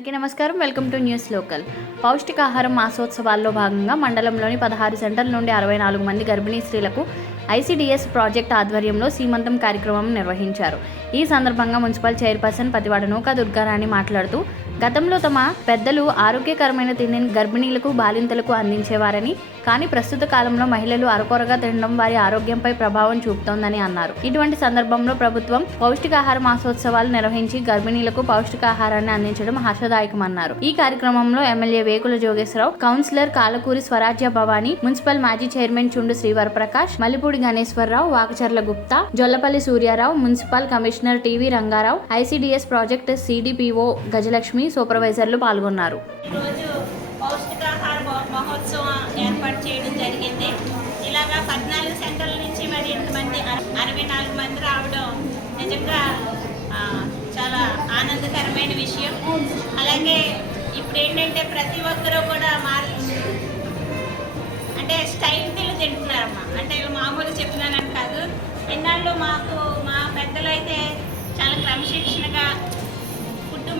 అందరికీ నమస్కారం. Welcome to news local. పౌష్టికాహారం మాసోత్సవాల్లో భాగంగా మండలంలోని 16 సెంటర్ల నుండి 64 మంది గర్భిణీ స్త్రీలకు ఐసిడిఎస్ ప్రాజెక్ట్ ఆధ్వర్యంలో సీమంతం కార్యక్రమం నిర్వహించారు. ఈ సందర్భంగా మున్సిపల్ చైర్పర్సన్ పతివాడ నూక దుర్గారాణి మాట్లాడుతూ, గతంలో తమ పెద్దలు ఆరోగ్యకరమైన తిండిని గర్భిణీలకు, బాలింతలకు అందించేవారని, కానీ ప్రస్తుత కాలంలో మహిళలు అరకొరగా తినడం వారి ఆరోగ్యంపై ప్రభావం చూపుతోందని అన్నారు. ఇటువంటి సందర్భంలో ప్రభుత్వం పౌష్టికాహార మాసోత్సవాలు నిర్వహించి గర్భిణీలకు పౌష్టికాహారాన్ని అందించడం హర్షదాయకమన్నారు. ఈ కార్యక్రమంలో MLA Vekula Jogeswararao, councillor Kalakuri Swarajya Bhavani, municipal మాజీ chairman Chundu Srivaraprakash, Mallipudi Ganeswararao, Vakacharla Gupta, Jollapalli Suryarao, municipal commissioner TV Rangarao, ICDS project CDPO Gajalakshmi, సూపర్వైజర్లు పాల్గొన్నారు. మహోత్సవం ఏర్పాటు చేయడం జరిగింది. ఇలాగా 14 సెంటర్ల నుంచి మరి ఇంతమంది 64 మంది రావడం నిజంగా చాలా ఆనందకరమైన విషయం. అలాగే ఇప్పుడు ఏంటంటే ప్రతి ఒక్కరూ కూడా అంటే స్టైల్లు తింటున్నారమ్మా. అంటే మామూలు చెప్తున్నానని కాదు, ఇన్నాళ్ళు మా పెద్దలు అయితే చాలా క్రమశిక్షణగా ఫుడ్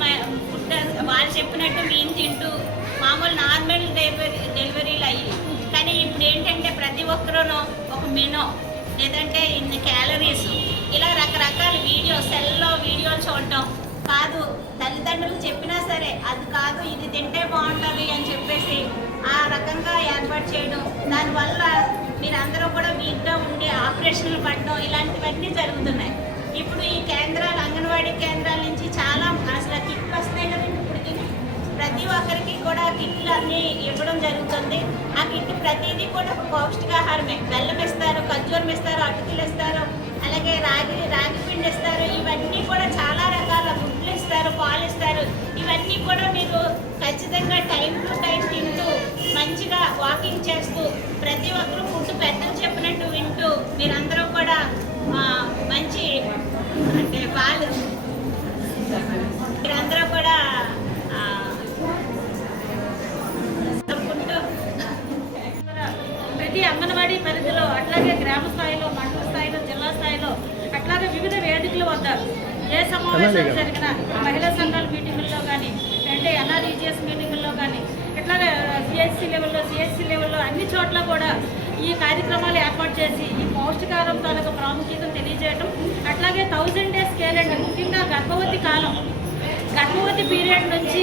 వాళ్ళు చెప్పినట్టు మేము తింటూ మామూలు నార్మల్ డెలివరీలు అయ్యి, కానీ ఇప్పుడు ఏంటంటే ప్రతి ఒక్కరూ ఒక మెనూ లేదంటే ఇన్ని క్యాలరీస్ ఇలా రకరకాల సెల్లో వీడియోలు చూడటం కాదు, తల్లిదండ్రులు చెప్పినా సరే అది కాదు ఇది తింటే బాగుంటుంది అని చెప్పేసి ఆ రకంగా ఏర్పాటు చేయడం, దానివల్ల మీరందరూ కూడా వీక్గా ఉండి ఆపరేషన్లు పడడం ఇలాంటివన్నీ జరుగుతున్నాయి. ఇప్పుడు ఈ కేంద్రాలు, అంగన్వాడీ కేంద్రాల నుంచి చాలా అసలు కిట్లు వస్తాయి కదండి. ఇప్పటికి ప్రతి ఒక్కరికి కూడా కిట్లు అన్నీ ఇవ్వడం జరుగుతుంది. ఆ కిట్ ప్రతిదీ కూడా పౌష్టికాహారమే. బెల్లం ఇస్తారు, ఖర్జూరం ఇస్తారు, అటుకులు ఇస్తారు, అలాగే రాగి పిండి ఇస్తారు. ఇవన్నీ కూడా చాలా రకాల గుడ్లు ఇస్తారు, పాలు ఇస్తారు. ఇవన్నీ కూడా మీరు ఖచ్చితంగా టైం టు టైం తింటూ మంచిగా వాకింగ్ చేస్తూ ప్రతి ఒక్కరూ ఫుడ్ పెద్దలు చెప్పినట్టు వింటూ మీరందరూ కూడా మంచి అంటే పాలు మీరందరూ కూడా ప్రతి అంగన్వాడీ పరిధిలో, అట్లాగే గ్రామ స్థాయిలో, మండల స్థాయిలో, జిల్లా స్థాయిలో, అట్లాగే వివిధ వేదికల వద్ద ఏ సమావేశాలు జరిగినా మహిళా సంఘాల మీటింగుల్లో కానీ, అంటే ఎన్ఆర్ఈజిఎస్ మీటింగుల్లో కానీ, ఇట్లాగే సిఎస్సి లెవెల్లో అన్ని చోట్ల కూడా ఈ కార్యక్రమాలు ఏర్పాటు చేసి ఈ పౌష్టికాహారం తాలూకు ప్రాముఖ్యతను తెలియజేయడం, అట్లాగే 1000 డేస్ క్యాలెండర్, ముఖ్యంగా గర్భవతి కాలం, గర్భవతి పీరియడ్ నుంచి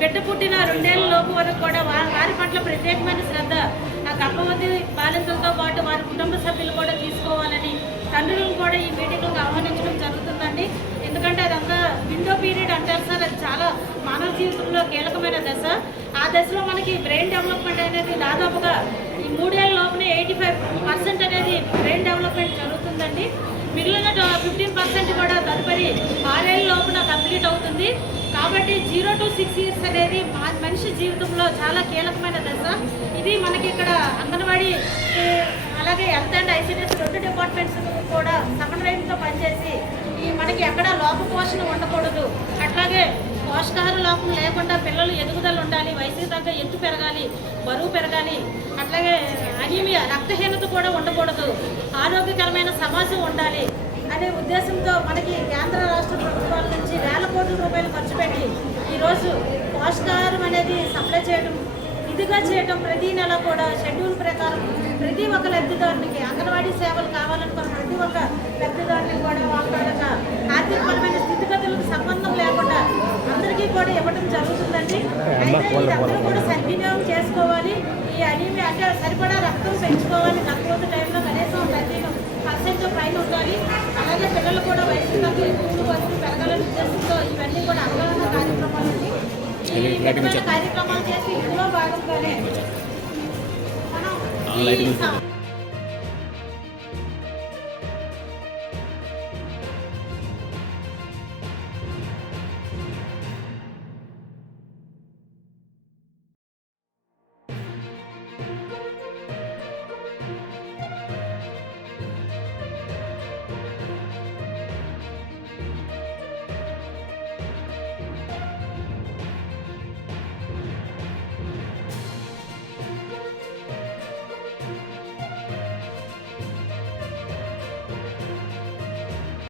బిడ్డ పుట్టిన 2 ఏళ్ల లోపు వరకు కూడా వారి పట్ల ప్రత్యేకమైన శ్రద్ధ ఆ గర్భవతి బాలింతలతో పాటు వారి కుటుంబ సభ్యులు కూడా తీసుకోవాలని తండ్రులను కూడా ఈ మీటింగ్లకు ఆహ్వానించడం జరుగుతుందండి. ఎందుకంటే అదంతా విండో పీరియడ్ అంటారు సార్, అది చాలా మానవ జీవితంలో కీలకమైన దశ. ఆ దశలో మనకి బ్రెయిన్ డెవలప్మెంట్ అనేది దాదాపుగా ఈ 3 ఏళ్ల లోపునే 85% అనేది బ్రెయిన్ డెవలప్మెంట్ జరుగుతుందండి. మిగిలిన 15% కూడా తదుపరి 6 ఏళ్ల లోపున కంప్లీట్ అవుతుంది. కాబట్టి 0 to 6 years అనేది మనిషి జీవితంలో చాలా కీలకమైన దశ. ఇది మనకి ఇక్కడ అంగన్వాడీ అలాగే హెల్త్ అండ్ ఐసిడిఎస్ 2 డిపార్ట్మెంట్స్ కూడా సమన్వయంతో పనిచేసి ఈ మనకి ఎక్కడ లోపపోషణ ఉండకూడదు, అట్లాగే పోషకాహార లోపం లేకుండా పిల్లలు ఎదుగుదల ఉండాలి, వయసుకు తగ్గ ఎత్తు పెరగాలి, బరువు పెరగాలి, అట్లాగే అనీమియా రక్తహీనత కూడా ఉండకూడదు, ఆరోగ్యకరమైన సమాజం ఉండాలి అనే ఉద్దేశంతో మనకి కేంద్ర రాష్ట్ర ప్రభుత్వాల నుంచి వేల కోట్ల రూపాయలు ఖర్చు పెట్టి ఈరోజు పోషకాహారం అనేది సప్లై చేయడం, ఇదిగా చేయడం, ప్రతి నెల కూడా షెడ్యూల్ ప్రకారం ప్రతి ఒక్క లబ్ధిదారునికి అంగన్వాడీ సేవలు కావాలనుకున్న ప్రతి ఒక్క లబ్ధిదారునికి కూడా వాళ్ళ ఆర్థికపరమైన స్థితిగతులకు సంబంధం లేకుండా అందరికీ కూడా ఇవ్వడం జరుగుతుందండి. అయితే ఇదందరూ కూడా సద్వినియోగం చేసుకోవాలి. ఈ అనీమియా అంటే సరిపడా రక్తం పెంచుకోవాలి. గర్భవతి టైంలో కనీసం 13% పైన ఉండాలి. అలాగే పిల్లలు కూడా వయసు తగ్గ ఎక్కువ వయసు పెరగాలని ఉద్దేశంతో ఇవన్నీ కూడా అవగాహన కార్యక్రమాలు ఈ కార్యక్రమాలు చేసి ఇందులో భాగంగానే మనం